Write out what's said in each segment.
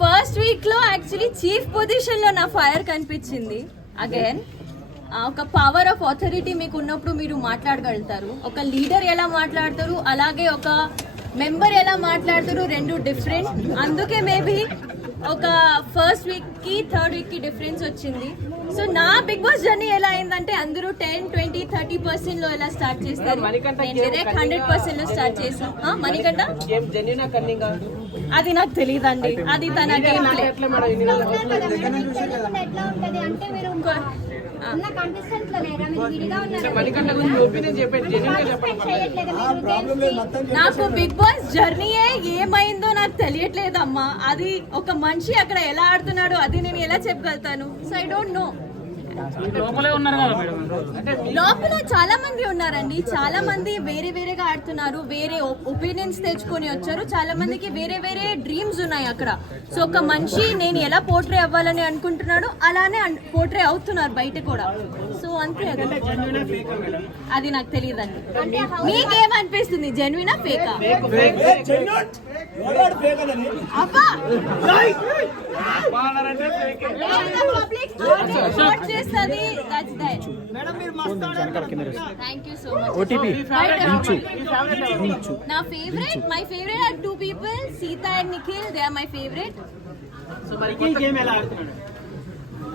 First week లో actually chief position లో నా ఫైర్ కనిపించింది. అగైన్ ఒక పవర్ ఆఫ్ అథారిటీ మీకు ఉన్నప్పుడు మీరు మాట్లాడగలుగుతారు. ఒక లీడర్ ఎలా మాట్లాడతారు, అలాగే ఒక మెంబర్ ఎలా మాట్లాడతారు, రెండు డిఫరెంట్. అందుకే మేబీ ఒక ఫస్ట్ వీక్ కి థర్డ్ వీక్ కి డిఫరెన్స్ వచ్చింది. సో నా బిగ్ బాస్ జర్నీ ఎలా అయిందంటే అందరూ 10, 20, 30% లో ఎలా స్టార్ట్ చేస్తారు, నేను డైరెక్ట్ 100% లో స్టార్ట్ చేసాం. మణికంఠ అది నాకు తెలియదండి, అది తన గేమ్ ప్లే. నాకు బిగ్ బాస్ జర్నీయే ఏమైందో నాకు తెలియట్లేదమ్మా. అది ఒక మనిషి అక్కడ ఎలా ఆడుతున్నాడో అది నేను ఎలా చెప్పగలుగుతాను? So I don't know. లోపల చాలా మంది ఉన్నారండి, చాలా మంది వేరే వేరేగా ఆడుతున్నారు, వేరే ఒపీనియన్స్ తెచ్చుకొని వచ్చారు. చాలా మందికి వేరే వేరే డ్రీమ్స్ ఉన్నాయి అక్కడ. సో ఒక మనిషి నేను ఎలా పోర్ట్రే అవ్వాలని అనుకుంటున్నాడు అలానే పోర్ట్రే అవుతున్నారు బయట కూడా. సో అంతే, అది నాకు తెలియదండి. మీకేమనిపిస్తుంది, జెన్యునా ఫేకా? నా favourite, my favourite are two people, Sita and Nikhil. They are my favourite.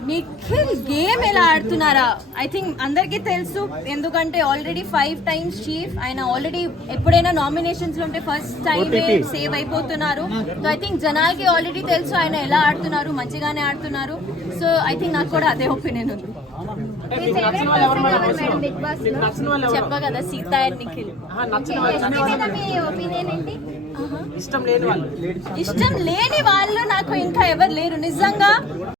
Nikhil game ఎలా ఆడుతున్నారా ఐ థింక్ అందరికీ తెలుసు, ఎందుకంటే ఆల్రెడీ 5 times చీఫ్. ఆయన ఆల్రెడీ ఎప్పుడైనా నామినేషన్స్ లో ఉంటే ఫస్ట్ టైం సేవ్ అయిపోతున్నారు. సో ఐ థింక్ జనాలకి ఆల్రెడీ తెలుసు ఆయన ఎలా ఆడుతున్నారు, మంచిగానే ఆడుతున్నారు. సో ఐ థింక్ నాకు కూడా అదే ఒపీనియన్ ఉంది. చెప్పా కదా, సీత అండ్ నిఖిల్. ఇష్టం లేని వాళ్ళు నాకు ఇంకా ఎవరు లేరు నిజంగా.